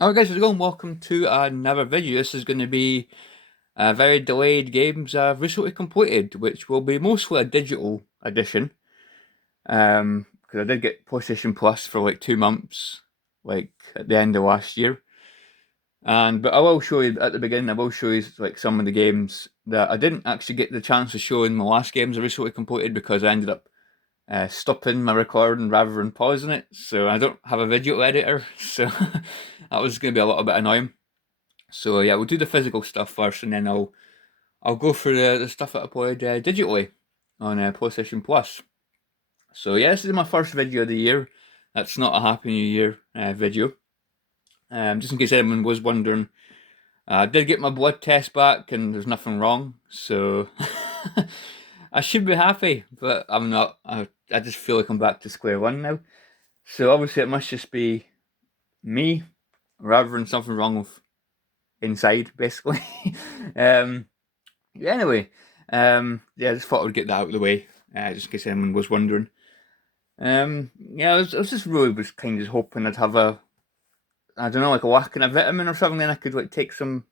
Alright guys, how's it going? Welcome to another video. This is going to be a very delayed games I've recently completed, which will be mostly a digital edition. Because I did get PlayStation Plus for like 2 months, like at the end of last year. But I will show you at the beginning, I will show you like some of the games that I didn't actually get the chance to show in my last games I recently completed because I ended up stopping my recording rather than pausing it. So I don't have a video editor, so that was going to be a little bit annoying. So yeah, we'll do the physical stuff first, and then I'll go through the stuff that I played digitally on PlayStation Plus. So yeah, this is my first video of the year. That's not a Happy New Year video. Just in case anyone was wondering, I did get my blood test back, and there's nothing wrong. So I should be happy, but I'm not. I just feel like I'm back to square one now. So obviously it must just be me, rather than something wrong with inside, basically. um, Yeah, anyway, yeah, I just thought I would get that out of the way, just in case anyone was wondering. Yeah, I was just really was kind of hoping I'd have I don't know, like a lack in a vitamin or something, then I could like take some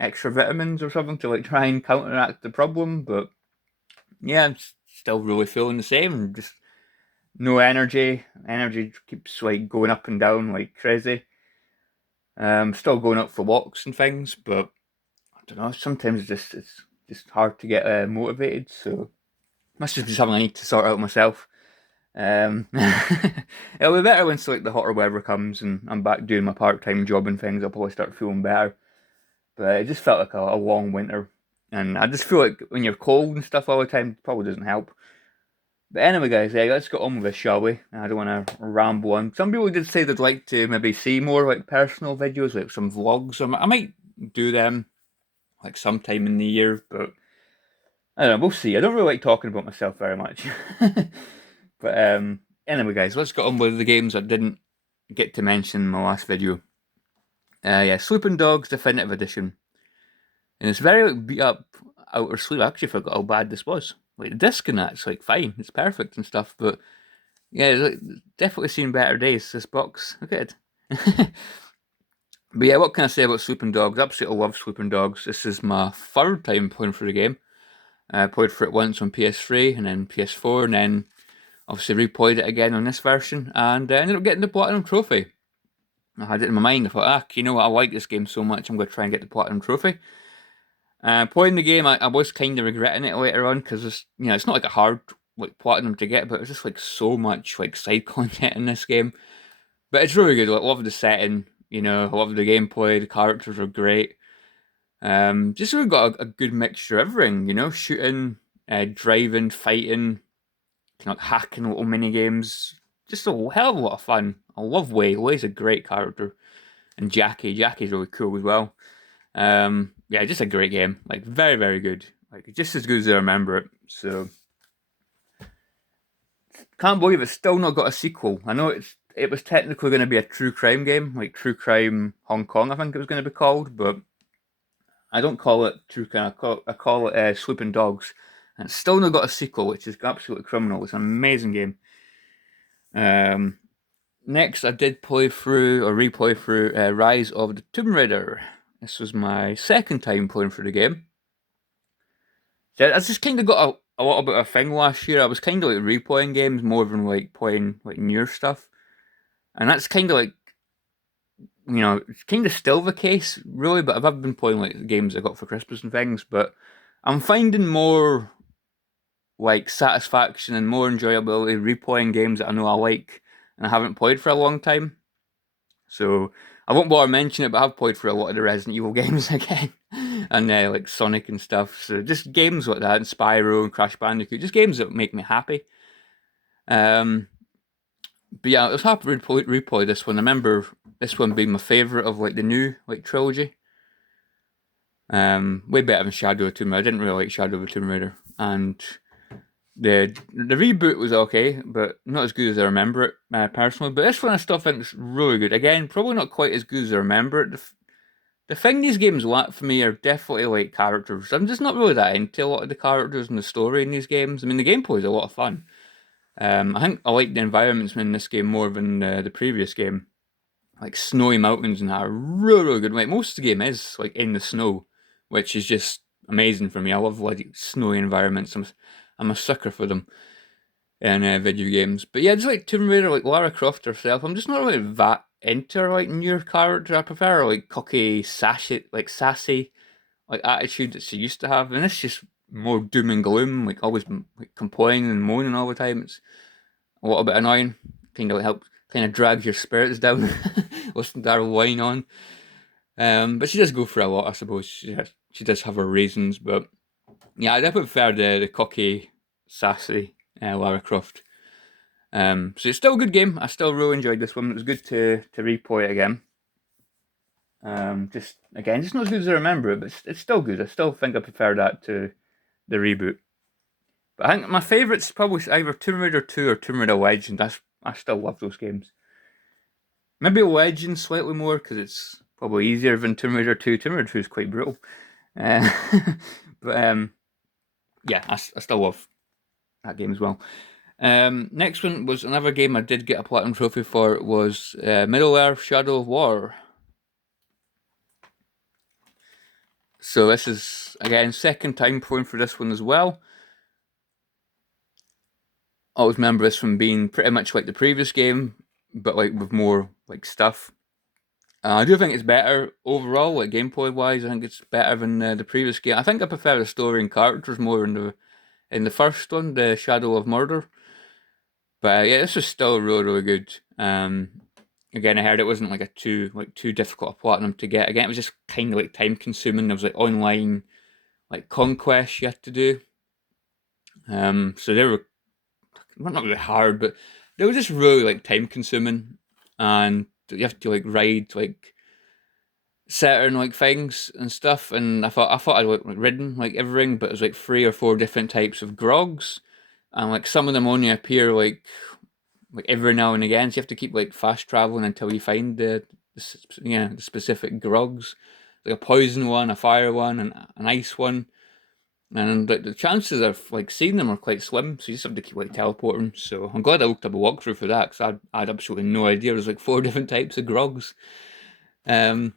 extra vitamins or something to like try and counteract the problem. But yeah, still really feeling the same, just no energy. Energy keeps like going up and down like crazy. Still going up for walks and things, but I don't know. Sometimes it's just hard to get motivated. So must just be something I need to sort out myself. It'll be better once like the hotter weather comes and I'm back doing my part-time job and things. I'll probably start feeling better. But it just felt like a long winter, and I just feel like when you're cold and stuff all the time, it probably doesn't help. But anyway, guys, yeah, let's get on with this, shall we? I don't want to ramble on. Some people did say they'd like to maybe see more like personal videos, like some vlogs. I might do them like sometime in the year, but I don't know. We'll see. I don't really like talking about myself very much. But anyway, guys, let's get on with the games I didn't get to mention in my last video. Yeah, Sleeping Dogs Definitive Edition, and it's very like, beat up Outer Sleep. I actually forgot how bad this was. Like the disc and that's like fine, it's perfect and stuff. But yeah, it's like, definitely seen better days. This box, look at it. But yeah, what can I say about Sleeping Dogs? I absolutely love Sleeping Dogs. This is my third time playing through the game. I played for it once on PS3 and then PS4, and then obviously replayed it again on this version, and ended up getting the Platinum Trophy. I had it in my mind, I thought, you know what, I like this game so much, I'm going to try and get the Platinum Trophy. Playing the game, I was kind of regretting it later on, because it's not like a hard like Platinum to get, but it's just like so much like side content in this game. But it's really good, I love the setting, I love the gameplay, the characters are great. Just really got a good mixture of everything, shooting, driving, fighting, like hacking little mini games. Just a hell of a lot of fun. I love Wei. Wei's a great character, and Jackie. Jackie's really cool as well. Yeah, just a great game. Like very, very good. Like just as good as I remember it. So can't believe it's still not got a sequel. I know it was technically going to be a true crime game, like True Crime Hong Kong, I think it was going to be called, but I don't call it True Crime. I call it Sleeping Dogs, and it's still not got a sequel, which is absolutely criminal. It's an amazing game. Um, Next, I did play through or replay through Rise of the Tomb Raider. This was my second time playing through the game. So I just kind of got a little bit of a thing last year. I was kind of like replaying games more than like playing like newer stuff, and that's kind of like it's kind of still the case really. But I've been playing like games I got for Christmas and things, but I'm finding more like satisfaction and more enjoyability replaying games that I know I like and I haven't played for a long time. So I won't bother mentioning it, but I've played for a lot of the Resident Evil games again, and like Sonic and stuff. So just games like that, and Spyro and Crash Bandicoot, just games that make me happy. Um, but yeah, I was happy to replay this one. I remember this one being my favorite of like the new like trilogy. Way better than Shadow of Tomb Raider. I didn't really like Shadow of the Tomb Raider, and the reboot was okay, but not as good as I remember it personally. But this one I still think is really good. Again, probably not quite as good as I remember it. The thing these games lack for me are definitely like characters. I'm just not really that into a lot of the characters and the story in these games. I mean, the gameplay is a lot of fun. I think I like the environments in this game more than the previous game. like snowy mountains and that are really, really good. Like most of the game is like in the snow, which is just amazing for me. I love like snowy environments. I'm a sucker for them in video games. But yeah, just like Tomb Raider, like Lara Croft herself, I'm just not really that into like newer character. I prefer like cocky, sassy, like attitude that she used to have, and it's just more doom and gloom, like always like complaining and moaning all the time. It's a little bit annoying. Kind of drags your spirits down. Listen to her whine on. But she does go for a lot, I suppose. She does have her reasons, but yeah, I definitely prefer the cocky, sassy Lara Croft. So it's still a good game. I still really enjoyed this one. It was good to replay it again. Just not as good as I remember it, but it's still good. I still think I prefer that to the reboot. But I think my favourite's probably either Tomb Raider 2 or Tomb Raider Legend. I still love those games. Maybe Legend slightly more because it's probably easier than Tomb Raider 2. Tomb Raider 2 is quite brutal. Uh, but yeah, I still love that game as well. Next one was another game I did get a platinum trophy for. Was Middle Earth: Shadow of War. So this is again second time playing for this one as well. I always remember this from being pretty much like the previous game, but like with more like stuff. I do think it's better overall, like gameplay wise. I think it's better than the previous game. I think I prefer the story and characters more in the first one, the Shadow of Murder. But yeah, this is still really really good. Again, I heard it wasn't like too difficult a platinum to get. Again, it was just kind of like time consuming. There was like online like conquests you had to do. So they were not really hard, but they were just really like time consuming, and you have to like ride like certain like things and stuff. And I thought I'd like ridden like everything, but it was like 3 or 4 different types of grogs, and like some of them only appear like every now and again. So you have to keep like fast traveling until you find the specific grogs, like a poison one, a fire one, and an ice one. And like the chances of like seeing them are quite slim, so you just have to keep like teleporting. So I'm glad I looked up a walkthrough for that because I had absolutely no idea there's like 4 different types of grogs. Um,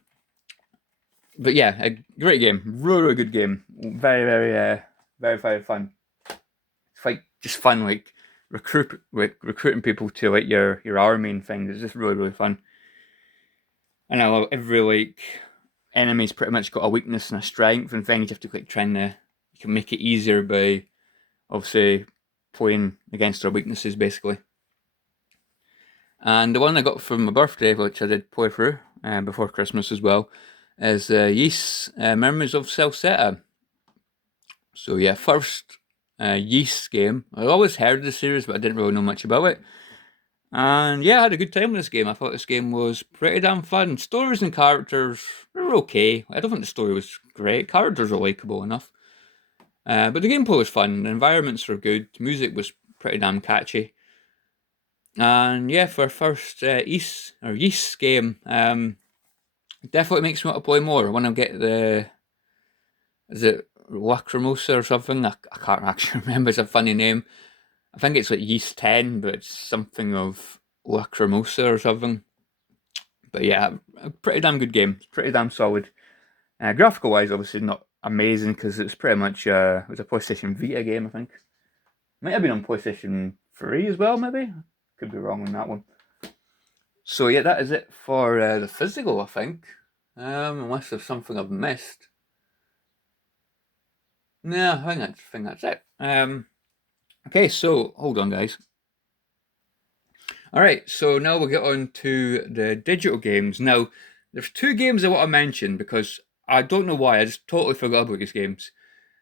but yeah, a great game, really, really good game, very, very fun. It's like just fun, like recruiting people to like your army and things. It's just really, really fun. And I love every like enemy's pretty much got a weakness and a strength and things. You have to like trying to you can make it easier by obviously playing against their weaknesses basically. And the one I got for my birthday, which I did play through before Christmas as well, is Ys Memories of Celceta. So yeah, first Ys game. I always heard of the series, but I didn't really know much about it. And yeah, I had a good time with this game. I thought this game was pretty damn fun. Stories and characters were okay. I don't think the story was great. Characters are likable enough. But the gameplay was fun. The environments were good. Music was pretty damn catchy. And yeah, for first Ys game, it definitely makes me want to play more. When I get is it Lacrimosa or something? I can't actually remember. It's a funny name. I think it's like Ys 10, but it's something of Lacrimosa or something. But yeah, a pretty damn good game. It's pretty damn solid. Graphical wise, obviously not amazing because it's pretty much it was a PlayStation Vita game. I think might have been on PlayStation 3 as well. Maybe could be wrong on that one. So yeah, that is it for the physical. I think, unless there's something I've missed. No, I think that's it. Okay, so hold on, guys. All right, so now we'll get on to the digital games. Now, there's 2 games I want to mention because I don't know why, I just totally forgot about these games.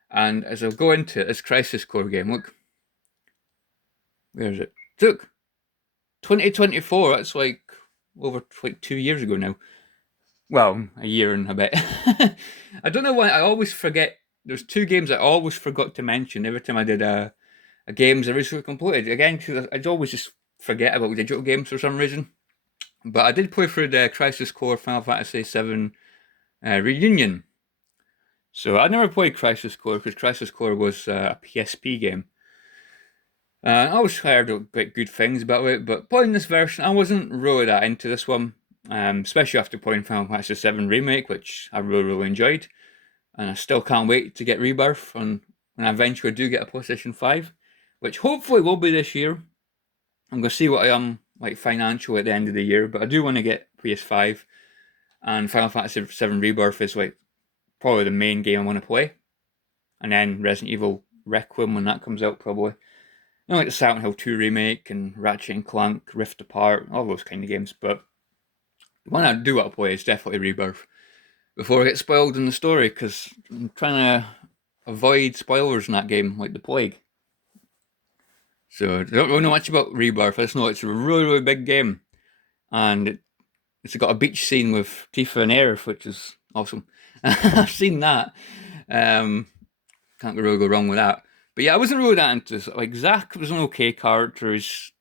And as I'll go into this Crisis Core game, look, where is it? Look, 2024, that's like over like 2 years ago now. Well, a year and a bit. I don't know why, I always forget. There's 2 games I always forgot to mention every time I did a games I recently completed. Again, because I'd always just forget about digital games for some reason. But I did play through the Crisis Core Final Fantasy VII Reunion. So I never played Crisis Core because Crisis Core was a PSP game. I always heard quite good things about it, but playing this version, I wasn't really that into this one. especially after playing Final Fantasy VII Remake, which I really enjoyed. And I still can't wait to get Rebirth when I eventually do get a PlayStation 5, which hopefully will be this year. I'm going to see what I am like financially at the end of the year, but I do want to get PS5, and Final Fantasy VII Rebirth is like probably the main game I want to play, and then Resident Evil Requiem when that comes out probably. I like the Silent Hill 2 remake and Ratchet and Clank, Rift Apart, all those kind of games, but the one I do want to play is definitely Rebirth. Before I get spoiled in the story, because I'm trying to avoid spoilers in that game like the plague. So I don't really know much about Rebirth. I just know it's a really big game, and it's got a beach scene with Tifa and Aerith, which is awesome. I've seen that. Can't really go wrong with that. But yeah, I wasn't really that into this. Like Zack was an okay character. He's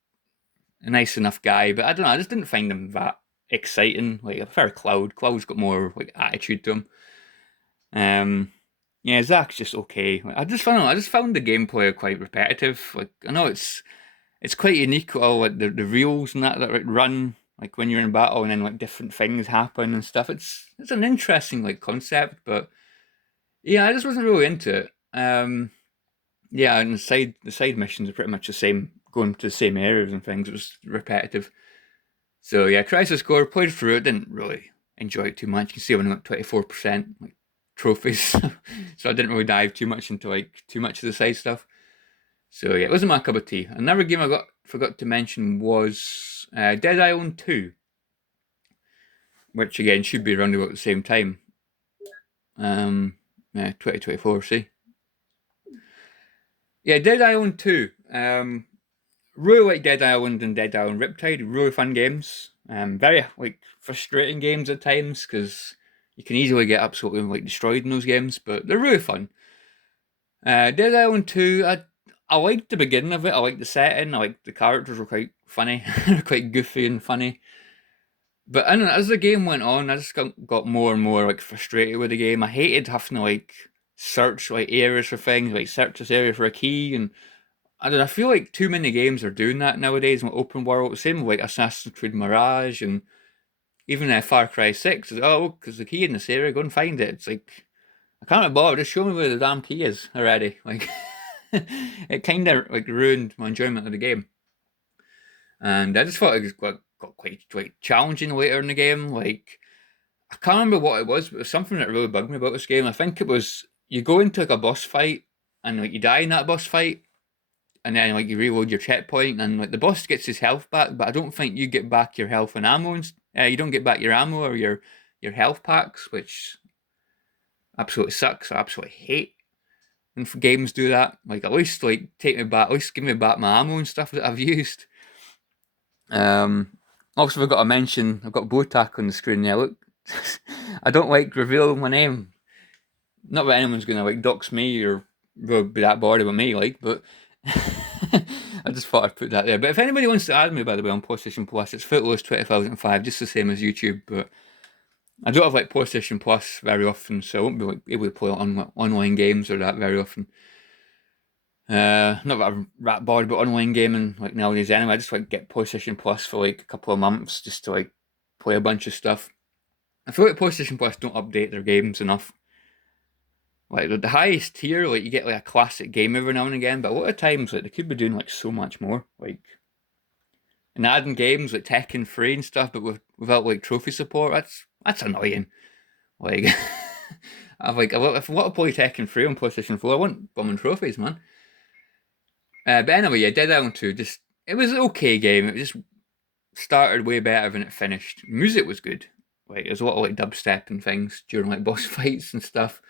a nice enough guy, but I don't know. I just didn't find him that exciting. Like I prefer Cloud. Cloud's got more like attitude to him. Yeah, Zack's just okay. I just found the gameplay quite repetitive. Like I know it's quite unique. All like the reels and that like run like when you're in battle and then like different things happen and stuff. It's an interesting like concept, but yeah, I just wasn't really into it. Yeah, and the side missions are pretty much the same, going to the same areas and things. It was repetitive. So yeah, Crisis Core played through it, didn't really enjoy it too much. You can see I only got 24% like trophies, so I didn't really dive too much into like too much of the side stuff. So yeah, it wasn't my cup of tea. Another game I forgot to mention was Dead Island 2, which again should be around about the same time. Yeah, 2024. See, yeah, Dead Island 2. Really like Dead Island and Dead Island Riptide. Really fun games. Very like frustrating games at times because you can easily get absolutely like destroyed in those games, but they're really fun. Dead Island 2, I liked the beginning of it. I liked the setting. I liked the characters were quite funny, quite goofy and funny. But I don't know, as the game went on, I just got more and more like frustrated with the game. I hated having to like search like areas for things, like search this area for a key, and I don't know, I feel like too many games are doing that nowadays in open world. Same with like Assassin's Creed Mirage and even Far Cry 6. Oh, because the key in this area, go and find it. It's like I can't be bothered. Just show me where the damn key is already. Like it kind of like ruined my enjoyment of the game, and I just thought it got quite challenging later in the game. Like I can't remember what it was, but it was something that really bugged me about this game. I think it was you go into like a boss fight and like you die in that boss fight, and then like you reload your checkpoint, and like the boss gets his health back, but I don't think you get back your health and ammo. You don't get back your ammo or your health packs, which absolutely sucks. I absolutely hate when games do that. Like at least like take me back, at least give me back my ammo and stuff that I've used. Um, Also, I've got to mention I've got Botak on the screen now. Look, I don't like revealing my name. Not that anyone's gonna like dox me or be that bored about me, like, but I just thought I'd put that there. But if anybody wants to add me, by the way, on PlayStation Plus, it's Footloose 2005, just the same as YouTube. But I don't have like PlayStation Plus very often, so I won't be like, able to play on online games or that very often. Not that I'm that bored about online gaming like nowadays anyway. I just like get PlayStation Plus for like a couple of months just to like play a bunch of stuff. I feel like PlayStation Plus don't update their games enough. Like the highest tier, like you get like a classic game every now and again, but a lot of times like they could be doing like so much more. Like and adding games like Tekken 3 and stuff, but without like trophy support, that's annoying. Like if I want to play Tekken 3 on PlayStation 4, I want bumming trophies, man. But anyway, yeah, Dead Island 2, just it was an okay game. It just started way better than it finished. Music was good. Like there's a lot of like dubstep and things during like boss fights and stuff.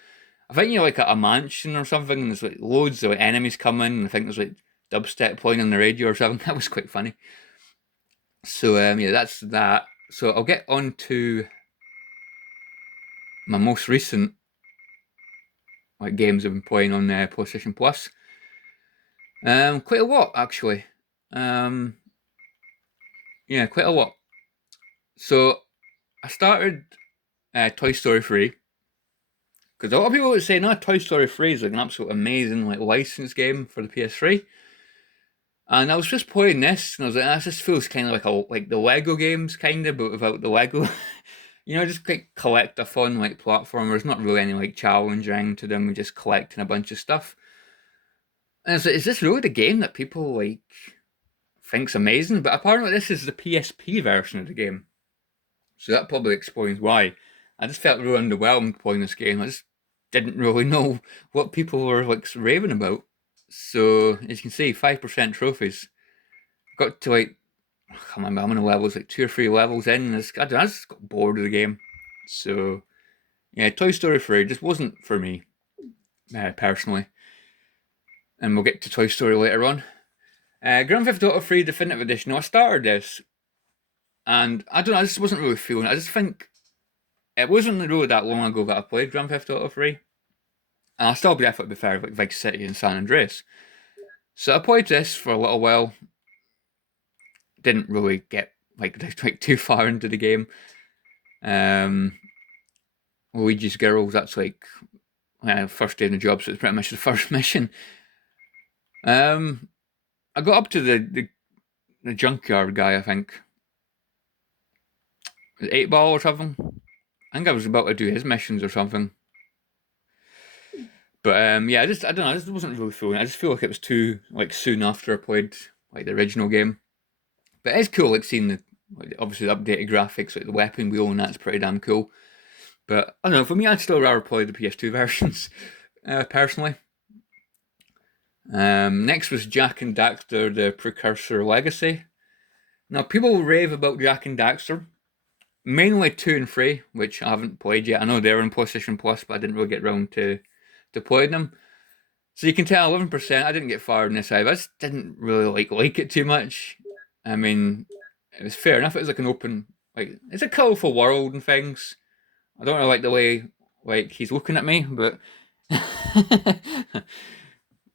I think you're like at a mansion or something, and there's like loads of like, enemies coming. And I think there's like dubstep playing on the radio or something. That was quite funny. So yeah, that's that. So I'll get on to my most recent like games I've been playing on PlayStation Plus. Quite a lot actually. Um, yeah, quite a lot. So I started Toy Story 3 because a lot of people would say, "No, Toy Story 3 is like an absolute amazing like license game for the PS3." And I was just playing this, and I was like, ah, this feels kind of like the Lego games, kind of, but without the Lego. Just like collect a fun like platformer. There's not really any like challenge ring to them. We're just collecting a bunch of stuff. And it's like, is this really the game that people like think's amazing? But apparently, this is the PSP version of the game, so that probably explains why. I just felt really underwhelmed playing this game. I just didn't really know what people were like raving about. So as you can see, 5% trophies. Got to like I can't remember how many levels, like 2 or 3 levels in. I don't know, I just got bored of the game. So yeah, Toy Story 3 just wasn't for me, personally. And we'll get to Toy Story later on. Grand Theft Auto 3 Definitive Edition. Now, I started this, and I don't know, I just wasn't really feeling it. I just think it wasn't really that long ago that I played Grand Theft Auto 3. And I'll still be definitely prefer like Vice City and San Andreas. So I played this for a little while. Didn't really get like too far into the game. Luigi's Girls, that's like first day in the job, so it's pretty much the first mission. I got up to the junkyard guy, I think. 8 Ball or something. I think I was about to do his missions or something. But yeah, I don't know, I just wasn't really feeling it. I just feel like it was too like soon after I played like the original game. But it's cool, like seeing obviously the updated graphics, like the weapon wheel, and that's pretty damn cool. But I don't know, for me, I'd still rather play the PS2 versions, personally. Next was Jak and Daxter, the Precursor Legacy. Now, people rave about Jak and Daxter, mainly 2 and 3, which I haven't played yet. I know they're on PlayStation Plus, but I didn't really get around to playing them. So you can tell 11%, I didn't get far in this either. I just didn't really like it too much. I mean, it was fair enough. It was like an open, like, it's a colourful world and things. I don't really like the way, like, he's looking at me, but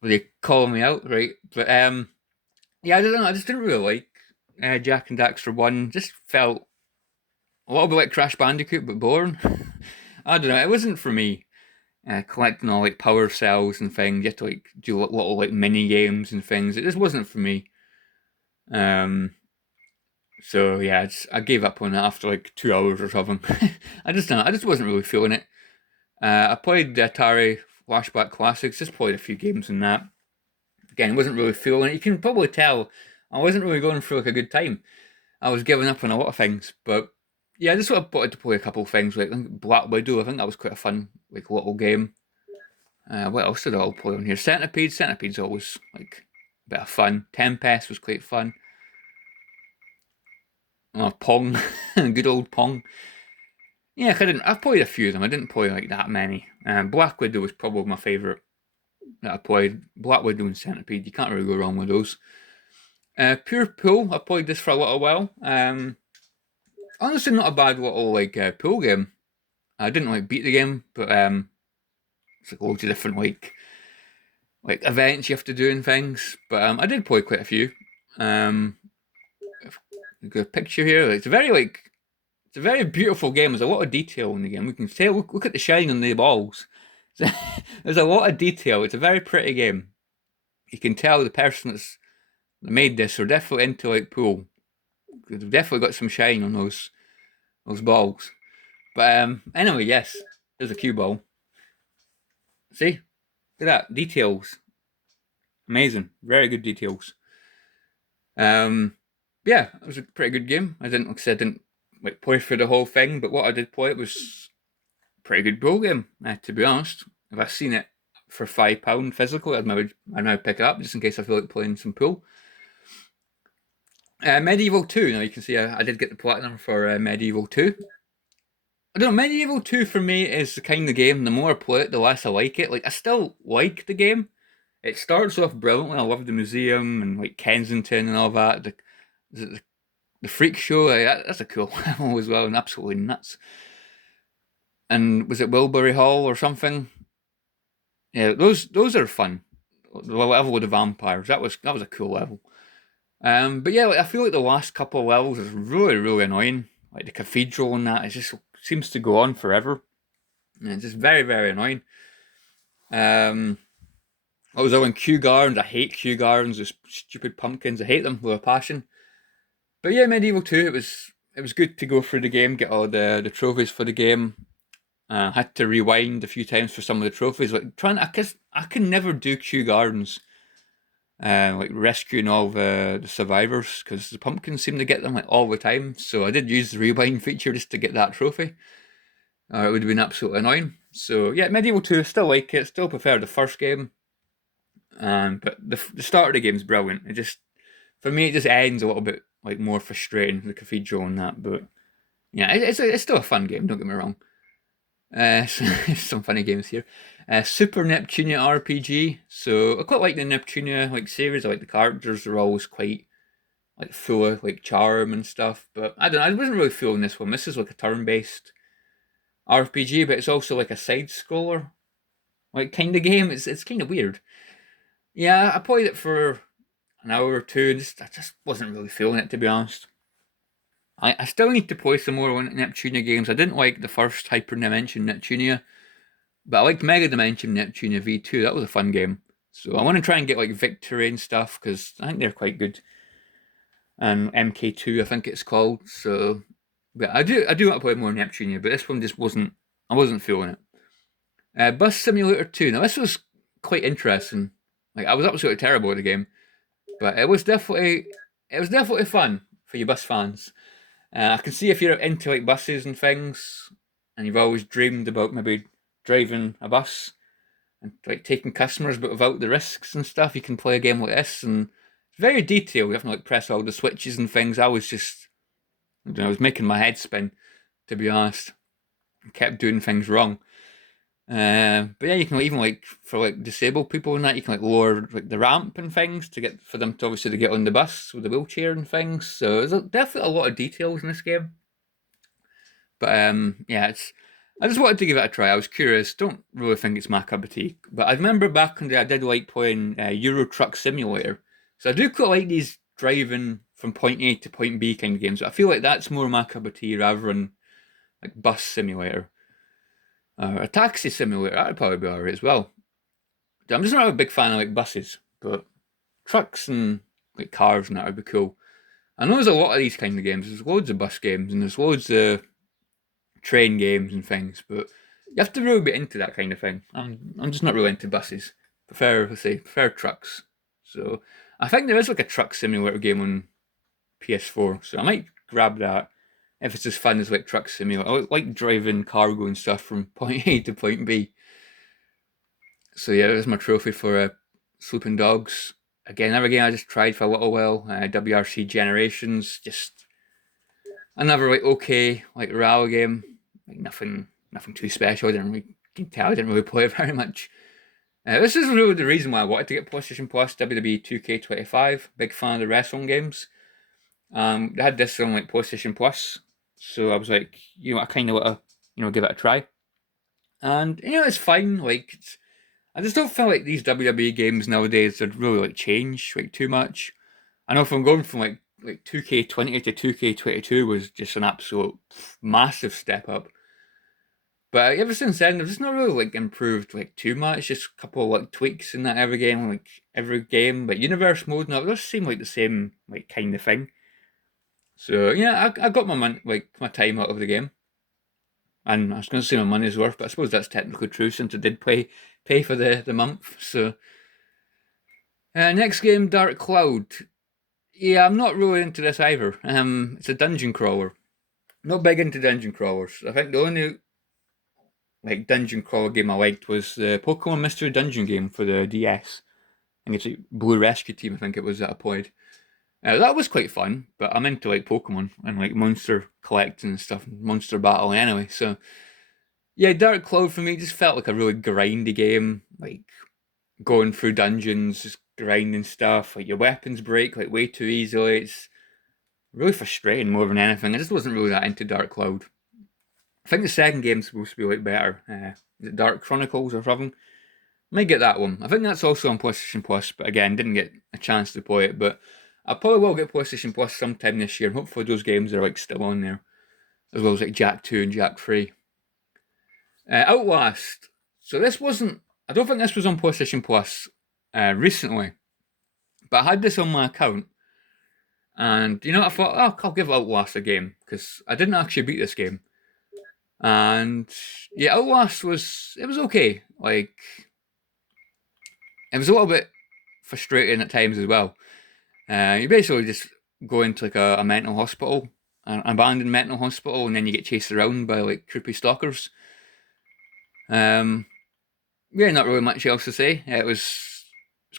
well, you calling me out, right? But yeah, I don't know. I just didn't really like Jak and Daxter 1. Just felt a little bit like Crash Bandicoot, but boring. I don't know. It wasn't for me. Collecting all like power cells and things. You have to like do little like mini games and things. It just wasn't for me. Um, so yeah, I gave up on it after like 2 hours or something. I just don't know. I just wasn't really feeling it. I played the Atari Flashback Classics. Just played a few games in that. Again, wasn't really feeling it. You can probably tell I wasn't really going through like a good time. I was giving up on a lot of things, but yeah, I just sort of wanted to play a couple of things. Like I think Black Widow, I think that was quite a fun like little game. What else did I all play on here? Centipede. Centipede's always like a bit of fun. Tempest was quite fun. Pong, good old Pong. Yeah, I've played a few of them. I didn't play like that many. Black Widow was probably my favourite that I played. Black Widow and Centipede. You can't really go wrong with those. Pure Pool. I played this for a little while. Honestly, not a bad little like pool game. I didn't like beat the game, but it's like loads of different like events you have to do and things. But I did play quite a few. I've got a picture here. It's a very beautiful game. There's a lot of detail in the game. We can tell. Look at the shine on the balls. There's a lot of detail. It's a very pretty game. You can tell the person that's made this are definitely into like pool. They've definitely got some shine on those balls. But anyway, yes, there's a cue ball. See, look at that details. Amazing, very good details. Yeah, it was a pretty good game. I didn't, like I said, didn't like play through the whole thing, but what I did play, it was a pretty good pool game. To be honest, if I seen it for £5 physical, I'd now pick it up just in case I feel like playing some pool. Medieval 2. Now you can see I did get the platinum for Medieval 2. I don't know, Medieval 2 for me is the kind of game, the more I play it, the less I like it. Like, I still like the game. It starts off brilliantly. I love the museum and like Kensington and all that. The freak show, that's a cool level as well, and absolutely nuts. And was it Wilbury Hall or something? Yeah, those are fun. The level with the vampires, that was a cool level. But yeah, like, I feel like the last couple of levels is really annoying. Like the cathedral and that, it just seems to go on forever. And it's just very annoying. I was on Kew Gardens. I hate Kew Gardens. Those stupid pumpkins. I hate them with a passion. But yeah, Medieval 2. It was good to go through the game, get all the trophies for the game. Had to rewind a few times for some of the trophies. Like trying, I can never do Kew Gardens. Like rescuing all the survivors because the pumpkins seem to get them like all the time. So I did use the rewind feature just to get that trophy. It would have been absolutely annoying. So yeah, Medieval 2, still like it. Still prefer the first game. But the start of the game is brilliant. It just, for me, it just ends a little bit like more frustrating, the cathedral and that. But yeah, it's still a fun game. Don't get me wrong. Some funny games here. Super Neptunia RPG. So I quite like the Neptunia like series. I like the characters. They're always quite like full of like charm and stuff. But I don't know. I wasn't really feeling this one. This is like a turn-based RPG, but it's also like a side scroller like kind of game. It's kind of weird. Yeah, I played it for an hour or two. I just wasn't really feeling it, to be honest. I still need to play some more Neptunia games. I didn't like the first Hyper Dimension Neptunia, but I liked Mega Dimension Neptunia V2. That was a fun game. So I want to try and get like Victory and stuff because I think they're quite good. And MK2, I think it's called. So, but I do want to play more Neptunia, but this one just wasn't. I wasn't feeling it. Bus Simulator 2. Now this was quite interesting. Like I was absolutely terrible at the game, but it was definitely fun for you bus fans. I can see if you're into like buses and things, and you've always dreamed about maybe driving a bus and like taking customers, but without the risks and stuff. You can play a game like this, and it's very detailed. You have to like press all the switches and things. I was just, I don't know, I was making my head spin, to be honest. I kept doing things wrong. But yeah, you can even like for like disabled people and that, you can like lower like the ramp and things to get for them to obviously to get on the bus with the wheelchair and things. So there's definitely a lot of details in this game. But yeah, I just wanted to give it a try. I was curious. Don't really think it's my cup of tea. But I remember back in the day, I did like playing Euro Truck Simulator. So I do quite like these driving from point A to point B kind of games. I feel like that's more my cup of tea rather than like Bus Simulator. A taxi simulator, that'd probably be alright as well. I'm just not a big fan of like buses, but trucks and like cars and that would be cool. I know there's a lot of these kind of games. There's loads of bus games and there's loads of train games and things, but you have to really be into that kind of thing. I'm just not really into buses. Prefer trucks. So I think there is like a truck simulator game on PS4, so I might grab that if it's as fun as like truck simulator. I like driving cargo and stuff from point A to point B. So yeah, there's my trophy for Sleeping Dogs. Again, another game I just tried for a little while. WRC Generations, just another like okay like rally game. Like nothing too special. I didn't really play it very much. This is really the reason why I wanted to get PlayStation Plus. WWE 2K25, big fan of the wrestling games. They had this on like PlayStation Plus, so I was like, I kind of want to, give it a try. And it's fine. Like, I just don't feel like these WWE games nowadays would really like change like too much. I know from going from like 2K20 to 2K22 was just an absolute massive step up. But ever since then, they've just not really like improved like too much. Just a couple of like tweaks in that every game. But universe mode now, it does seem like the same like kind of thing. So yeah, I got my time out of the game, and I was going to say my money's worth, but I suppose that's technically true since I did pay for the month. So next game, Dark Cloud. Yeah, I'm not really into this either. It's a dungeon crawler. Not big into dungeon crawlers. I think the only like dungeon crawler game I liked was the Pokemon Mystery Dungeon game for the DS. I think it's like Blue Rescue Team. I think it was that I played. That was quite fun, but I'm into like Pokemon and like monster collecting and stuff, monster battling anyway. So yeah, Dark Cloud for me just felt like a really grindy game, like going through dungeons, just grinding stuff. Like your weapons break like way too easily. It's really frustrating more than anything. I just wasn't really that into Dark Cloud. I think the second game's supposed to be like better. Is it Dark Chronicles or something? Might get that one. I think that's also on PlayStation Plus, but again, didn't get a chance to play it. But I probably will get PlayStation Plus sometime this year. Hopefully, those games are like still on there, as well as like Jak 2 and Jak 3. Outlast. So this wasn't. I don't think this was on PlayStation Plus. recently, but I had this on my account, and I thought, oh, I'll give Outlast a game because I didn't actually beat this game, and yeah, Outlast was okay. Like it was a little bit frustrating at times as well. You basically just go into like a mental hospital, an abandoned mental hospital, and then you get chased around by like creepy stalkers. Um, yeah, not really much else to say. It was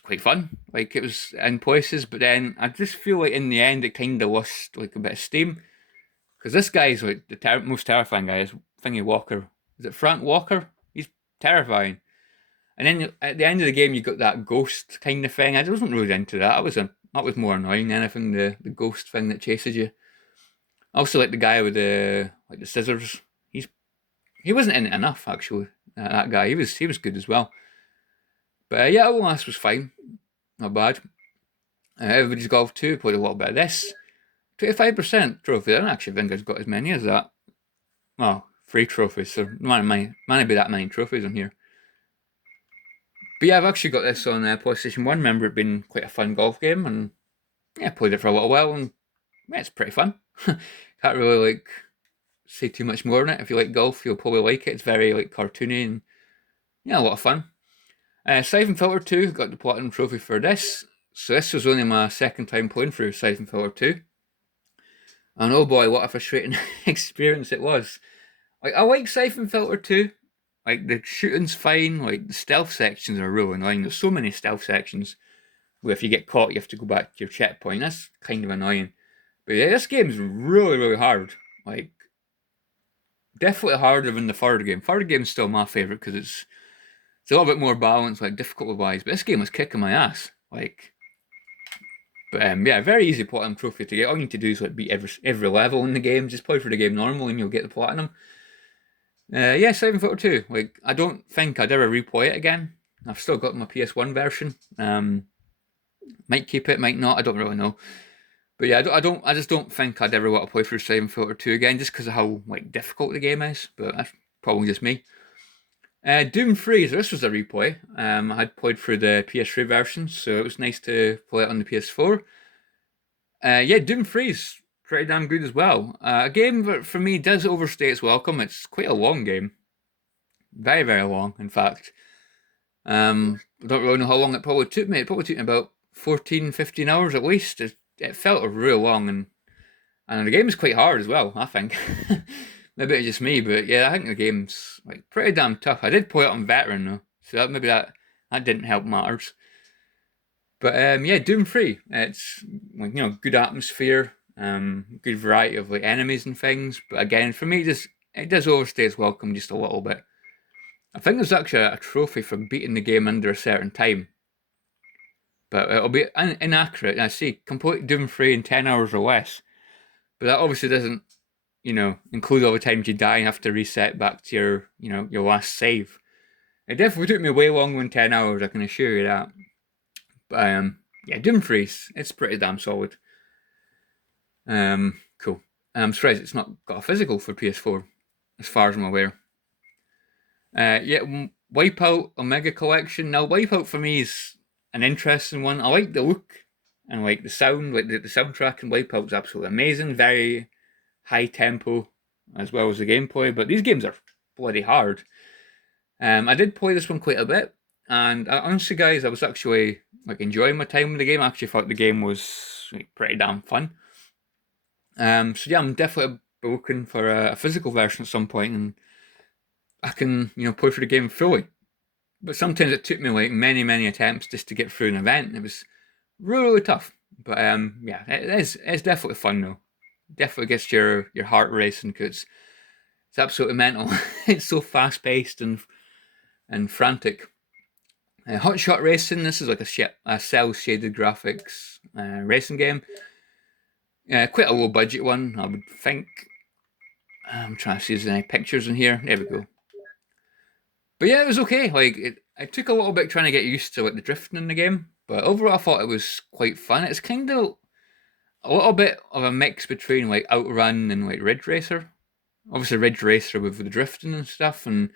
quite fun. Like it was in places, but then I just feel like in the end it kind of lost like a bit of steam because this guy's like the most terrifying guy is Thingy Walker. Is it Frank Walker? He's terrifying. And then at the end of the game, you got that ghost kind of thing. I wasn't really into that. That was more annoying than anything. The ghost thing that chases you. I also like the guy with the scissors. He wasn't in it enough actually. That guy, he was good as well. But yeah, Outlast was fine, not bad. Everybody's Golf 2 played a little bit of this. 25% trophy. I don't actually think I've got as many as that. Well, free trophies, so might be that many trophies on here. But yeah, I've actually got this on PlayStation 1. Remember it being quite a fun golf game, and yeah, I played it for a little while, and yeah, it's pretty fun. Can't really like say too much more on it. If you like golf, you'll probably like it. It's very like cartoony and yeah, a lot of fun. Siphon Filter 2 got the platinum trophy for this. So this was only my second time playing through Siphon Filter 2. And oh boy, what a frustrating experience it was. Like I like Siphon Filter 2. Like the shooting's fine, like the stealth sections are really annoying. There's so many stealth sections where if you get caught you have to go back to your checkpoint. That's kind of annoying. But yeah, this game's really, really hard. Like definitely harder than the third game. Third game's still my favourite because it's a little bit more balanced, like difficulty wise. But this game was kicking my ass. Like, but yeah, very easy platinum trophy to get. All you need to do is like beat every level in the game. Just play for the game normally, and you'll get the platinum. Yeah, 742. Like, I don't think I'd ever replay it again. I've still got my PS1 version. Might keep it, might not. I don't really know. But yeah, I just don't think I'd ever want to play through Siphon Filter 2 again, just because of how like difficult the game is. But that's probably just me. Doom 3, so this was a replay. I had played through the PS3 version, so it was nice to play it on the PS4. Yeah, Doom 3 is pretty damn good as well. A game that for me does overstay its welcome. It's quite a long game. Very, very long, in fact. I don't really know how long it probably took me. It probably took me about 14, 15 hours at least. It felt real long, and the game is quite hard as well, I think. Maybe it's just me, but yeah, I think the game's like pretty damn tough. I did play it on veteran though, so maybe that didn't help matters. But yeah, Doom 3. It's like good atmosphere, good variety of like enemies and things. But again, for me, it does overstay its welcome just a little bit. I think there's actually a trophy for beating the game under a certain time, but it'll be inaccurate. I see complete Doom 3 in 10 hours or less, but that obviously doesn't include all the times you die and have to reset back to your last save. It definitely took me way longer than 10 hours, I can assure you that. But yeah, Doom 3, it's pretty damn solid. Cool. I'm surprised it's not got a physical for PS4, as far as I'm aware. Yeah, Wipeout Omega Collection. Now, Wipeout for me is an interesting one. I like the look and like the sound, like the soundtrack, and Wipeout's absolutely amazing. Very high tempo as well as the gameplay, but these games are bloody hard. I did play this one quite a bit, and honestly, guys, I was actually like enjoying my time with the game. I actually thought the game was like, pretty damn fun. So yeah, I'm definitely looking for a physical version at some point, and I can play through the game fully. But sometimes it took me like many attempts just to get through an event. It was really tough. But yeah, it's definitely fun though. Definitely gets your heart racing because it's absolutely mental. It's so fast paced and frantic. Hot Shot Racing. This is like a cell shaded graphics racing game. Quite a low budget one, I would think. I'm trying to see if there's any pictures in here. There we go. But yeah, it was okay. Like it took a little bit trying to get used to like the drifting in the game, but overall I thought it was quite fun. It's kind of a little bit of a mix between like Outrun and like Ridge Racer. Obviously, Ridge Racer with the drifting and stuff, and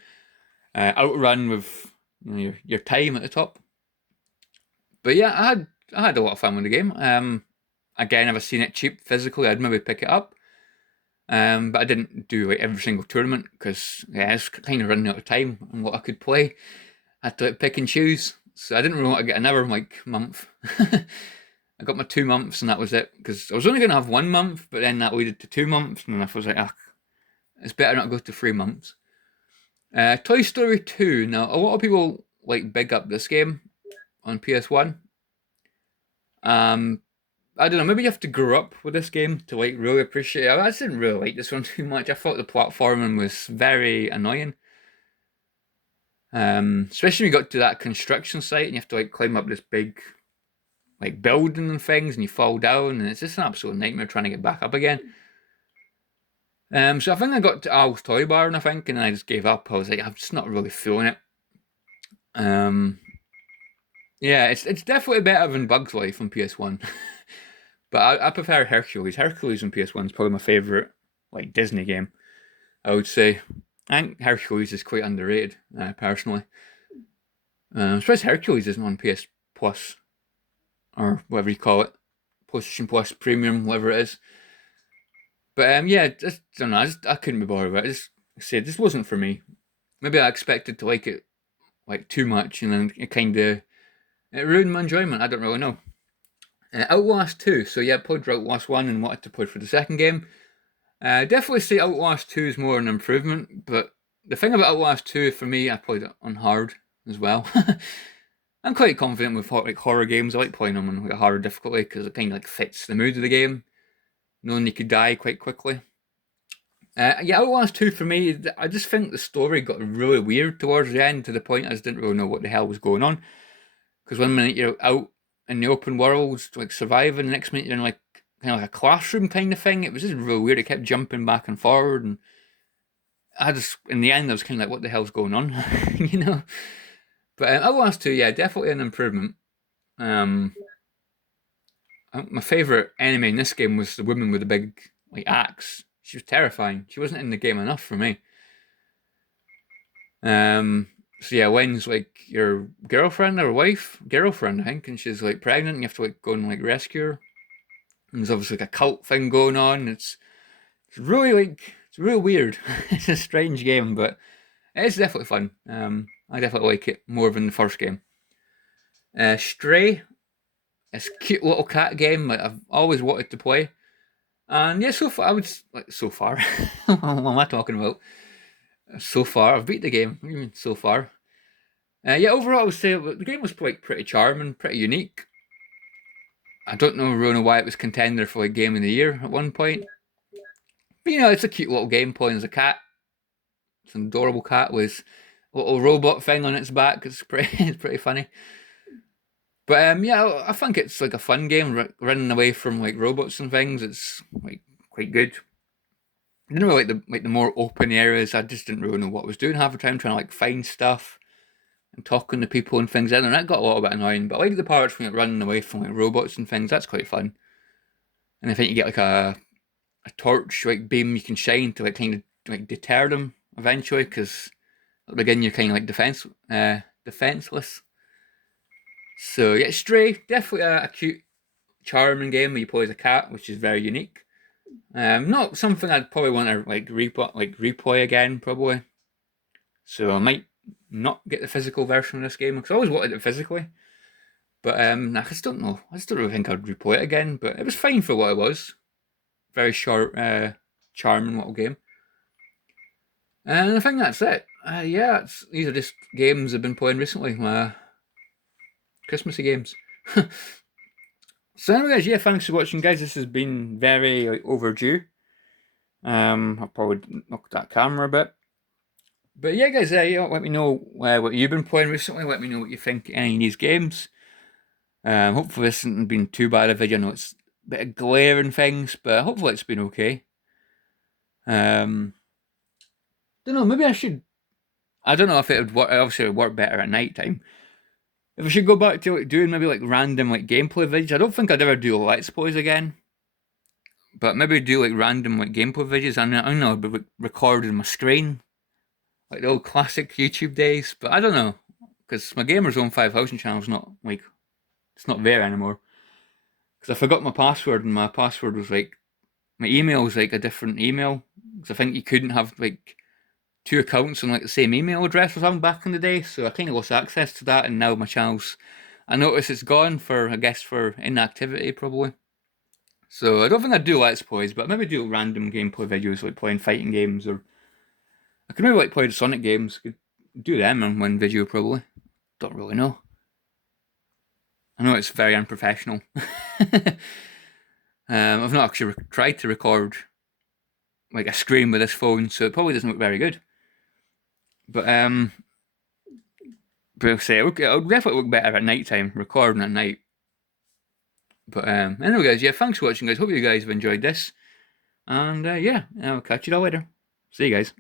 Outrun with your time at the top. But yeah, I had a lot of fun with the game. Again, if I seen it cheap physically, I'd maybe pick it up. But I didn't do like every single tournament because yeah, it's kind of running out of time on what I could play. I had to like, pick and choose, so I didn't really want to get another like month. I got my 2 months and that was it because I was only going to have 1 month, but then that leaded to 2 months, and then I was like, ah, it's better not go to 3 months. Toy Story 2. Now, a lot of people like big up this game on PS1. Um, I don't know. Maybe you have to grow up with this game to like really appreciate it. I just didn't really like this one too much. I thought the platforming was very annoying. Especially when you got to that construction site and you have to like climb up this big like building and things, and you fall down, and it's just an absolute nightmare trying to get back up again. So I think I got to Al's Toy Bar, and then I just gave up. I was like, I'm just not really feeling it. Um, yeah, it's definitely better than Bugs Life on PS1. But I prefer Hercules. Hercules on PS1 is probably my favorite like Disney game. I would say. I think Hercules is quite underrated, personally. Especially Hercules isn't on PS Plus or whatever you call it, PlayStation Plus Premium, whatever it is. But yeah, just I don't know. I couldn't be bothered with it. I said this wasn't for me. Maybe I expected to like it like too much, and then it ruined my enjoyment. I don't really know. Outlast 2. So yeah, I played for Outlast 1 and wanted to play for the second game. Definitely say Outlast 2 is more an improvement, but the thing about Outlast 2 for me, I played it on hard as well. I'm quite confident with like horror games. I like playing them on like a harder difficulty because it kind of like fits the mood of the game, knowing you could die quite quickly. Yeah, Outlast 2 for me, I just think the story got really weird towards the end to the point I just didn't really know what the hell was going on. Because one minute you're out in the open world, like surviving, the next minute you're in like kind of like a classroom kind of thing. It was just really weird. It kept jumping back and forward, and I just in the end I was kind of like, what the hell's going on, you know? But Outlast 2, yeah, definitely an improvement. Um, my favorite enemy in this game was the woman with the big like axe. She was terrifying. She wasn't in the game enough for me. So yeah, Wen's like your girlfriend or wife, girlfriend, I think, and she's like pregnant. And you have to like go and like rescue her. And there's obviously like a cult thing going on. It's really like it's real weird. It's a strange game, but it's definitely fun. I definitely like it more than the first game. Stray, it's a cute little cat game that I've always wanted to play. And yeah, so far I would like so far. What am I talking about? So far, I've beat the game. What do you mean so far? Yeah, overall, I would say the game was like pretty charming, pretty unique. I don't know really why it was contender for like game of the year at one point, but it's a cute little game playing as a cat. It's an adorable cat with a little robot thing on its back. It's pretty, it's pretty funny. But yeah, I think it's like a fun game running away from like robots and things. It's like quite good. I didn't really like the more open areas. I just didn't really know what I was doing half the time, trying to like find stuff and talking to people and things. And that got a little bit annoying. But I like the parts when you're running away from like robots and things. That's quite fun. And I think you get like a torch like beam you can shine to like kind of like deter them eventually. Because at the beginning you're kind of like defenseless. So yeah, Stray, definitely a cute, charming game where you play as a cat, which is very unique. Not something I'd probably want to like replay again, probably. So I might not get the physical version of this game because I always wanted it physically. But I just don't know. I just don't really think I'd replay it again. But it was fine for what it was. Very short, charming little game. And I think that's it. Yeah, these are just games I've been playing recently. Christmassy games. So anyways, yeah, thanks for watching, guys. This has been very like, overdue. I'll probably knock that camera a bit. But yeah, guys, let me know what you've been playing recently. Let me know what you think of any of these games. Hopefully this hasn't been too bad a video. I know it's a bit of glare and things, but hopefully it's been okay. Don't know, maybe I should... I don't know if it would work. Obviously, it would work better at night time. If I should go back to like, doing maybe like random like gameplay videos, I don't think I'd ever do Let's Plays again. But maybe do like random like gameplay videos. I know I'd be recording my screen, like the old classic YouTube days. But I don't know, because my Gamers Zone 5000 channel is not like it's not there anymore. Because I forgot my password, and my password was like, my email was like a different email. Because I think you couldn't have like two accounts on like the same email address or something back in the day. So I kind of lost access to that, and now my channel's, I notice it's gone for, I guess, for inactivity probably. So I don't think I'd do Let's Plays, but maybe do random gameplay videos like playing fighting games, or I could maybe like play the Sonic games. Could do them in one video probably. Don't really know. I know it's very unprofessional. I've not actually tried to record like a screen with this phone, so it probably doesn't look very good. But I'll say it would definitely look better at night time, recording at night. But anyway, guys, yeah, thanks for watching, guys. Hope you guys have enjoyed this, and yeah, I'll catch you all later. See you guys.